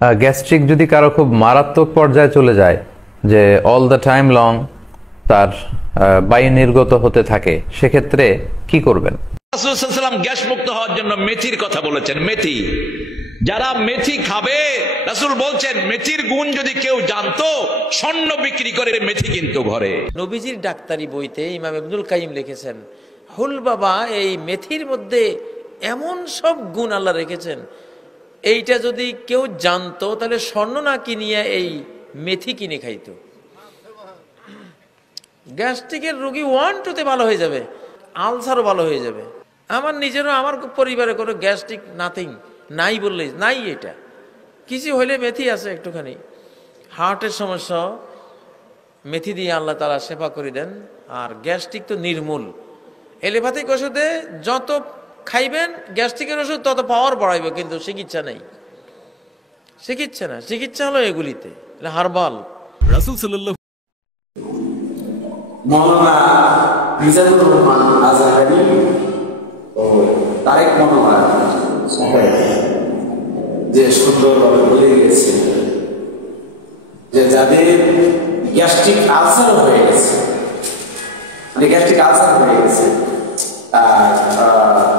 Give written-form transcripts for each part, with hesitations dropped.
Gastric যদি কারো খুব মারাত্মক পর্যায়ে চলে যায়, যে অল দ্য টাইম লং তার বায়ু নির্গত হতে থাকে, সেক্ষেত্রে কি করবেন? রাসূল সাল্লাল্লাহু আলাইহি ওয়াসাল্লাম গ্যাস মুক্ত হওয়ার জন্য মেথির কথা বলেছেন। মেথি, যারা মেথি খাবে, রাসূল বলছেন মেথির গুণ যদি কেউ জানতো স্বর্ণ বিক্রি করে মেথি কিনতো ঘরে। নবীজির ডাক্তারি বইতে ইমাম ইবনুল কাইয়িম লিখেছেন, হুল বাবা, এই মেথির মধ্যে এমন সব গুণ আল্লাহ রেখেছেন, এইটা যদি কেউ জানতো তাহলে স্বর্ণ না কিনিয়ে এই মেথি কিনে খাইতো। গ্যাস্ট্রিকের রোগী 1-2 ভালো হয়ে যাবে, আলসারও ভালো হয়ে যাবে। আমার নিজেরও, আমার পরিবারে কোনো গ্যাস্ট্রিক নাথিং নাই বললেই নাই, এটা কিছু হইলে মেথি আছে একটুখানি। হার্টের সমস্যা মেথি দিয়ে আল্লাহ তাআলা শেফা করে দেন। আর গ্যাস্ট্রিক তো নির্মূল। এলোপ্যাথিক ওষুধে যত খাইবেন গ্যাস্ট্রিকের ওষুধ তত পাওয়ার বাড়াইবে, কিন্তু চিকিৎসা নেই। চিকিৎসা না, চিকিৎসা হলো এগুলিতে হারবাল। রাসূল সাল্লাল্লাহু মৌলানা মিজানুর রহমান আজহারি ও তারেক মনোয়ার যে সুন্দরভাবে বলে গেছে যে যাদের গ্যাস্ট্রিক আলসার হয়ে গেছে, মানে গ্যাস্ট্রিক আলসার হয়ে গেছে, আর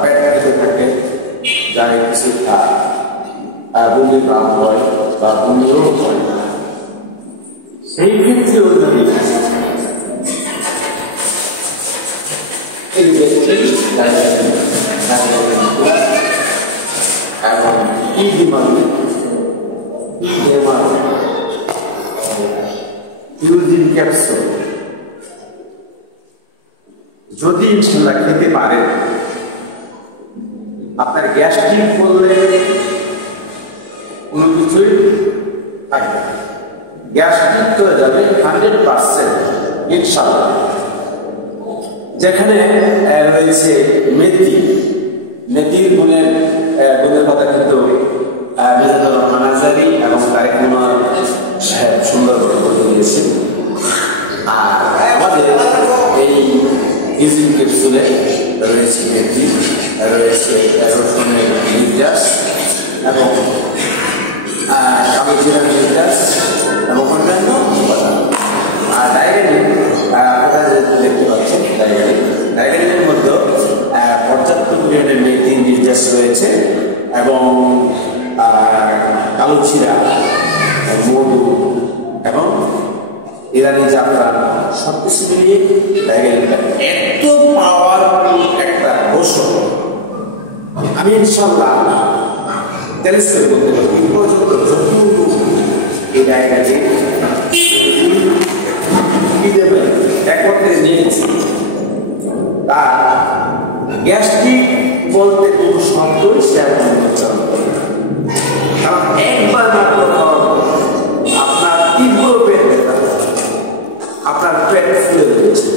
পেট খেতে থাকে, যারা কিছু খায়, বমি ভাব হয় বা বমিও হয়, সেই ক্ষেত্রেও যদি যদি ইনশাল্লাহ খেতে পারেন, আপনার গ্যাস্ট্রিক করলে কোনো কিছুই থাকবে, গ্যাস্ট্রিক হয়ে যাবে 100% ইনশাল্লাহ। যেখানে রয়েছে মেথি, মেথির গুণের কথা কিন্তু মিজানুর রহমান আজহারি এবং তারেক মনোয়ার সাহেব সুন্দরভাবে বলে দিয়েছেন। আর আমাদের এই ইউজিন ক্যাপসুলে রয়েছে মেথি, রয়েছে রসুনের নির্যাস এবং কালো জিরার নির্যাস এবং অন্যান্য উপাদান। আর ডায়েরি আপনারা দেখতে পাচ্ছেন, ডায়েরির মধ্যে পর্যাপ্ত পরিমাণে মেথি নির্যাস রয়েছে এবং কালো জিরা, মধু এবং ইরানি জাফরান সবকিছু মিলিয়ে ডায়েরিটা এত পাওয়ারফুল একটা ওষুধ। আমি ইনশাল্লাহ চ্যালেঞ্জ করে বলতে পারি, যতটুকু এই ডায়েরিটি একত্রে নিয়েছি, তার গ্যাস্ট্রিক বলতে কোনো শব্দই কারণ একবার মাত্র আপনার তীব্র পেট ব্যথা, আপনার পেট ফুলে রয়েছে,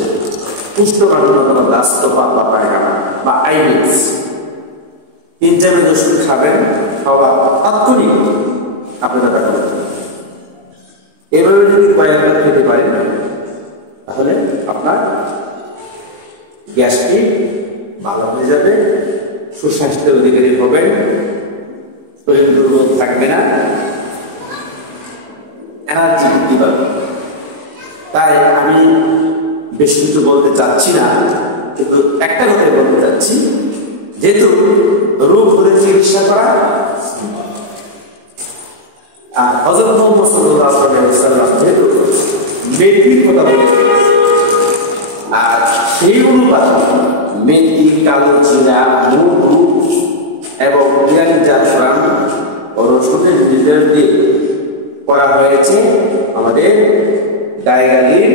কুষ্ঠকাঠিন্য, দাস্তপাত বা পায়খানা বা আইবিএস, 3 ওষুধ খাবেন, খাওয়া তাৎক্ষণিক আপনারা ব্যথা। এভাবে যদি কয়েকবার খেতে পারেন তাহলে আপনার গ্যাস্ট্রিক ভালো হয়ে যাবে, সুস্বাস্থ্যের অধিকারী হবেন, শরীর দুর্বল থাকবে না, এনার্জি বৃদ্ধি পাবে। তাই আমি বেশি কিছু বলতে চাচ্ছি না, কিন্তু একটা কথাই বলতে চাচ্ছি, যেহেতু রোগ হলে চিকিৎসা করা, আর হযরত মুহাম্মদ সাল্লাল্লাহু আলাইহি ওয়াসাল্লাম যেহেতু মেথির কথা বলেছেন, আর সেই অনুপাতে মেথি, কালো জিরা, মধু এবং ইরানি জাফরান ও রসুনের নির্যাস দিয়ে করা হয়েছে আমাদের ডায়াগালিন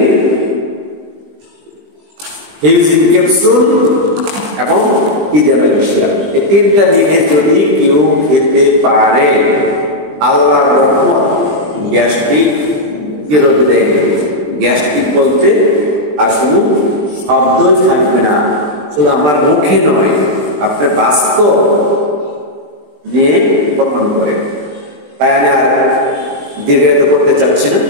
হিউজিন ক্যাপসুল এবং ইডামেগনেশিয়াম। এই 3টা দিনে যদি কেউ খেতে পারে, আল্লাহর রহমত গ্যাস্ট্রিক রোধ দেয়। গ্যাস্ট্রিক বলতে আসলে শব্দ থাকবে না, শুধু আমার মুখে নয়, আপনার বাস্তব নিয়ে প্রমাণ করে। তাই আমি আর দীর্ঘায়িত করতে চাচ্ছি না,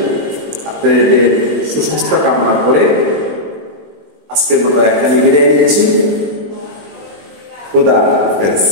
আপনাদের সুস্বাস্থ্য কামনা করে আজকের মতো এখানে বিদায় নিয়েছি। খুদা হাফেজ।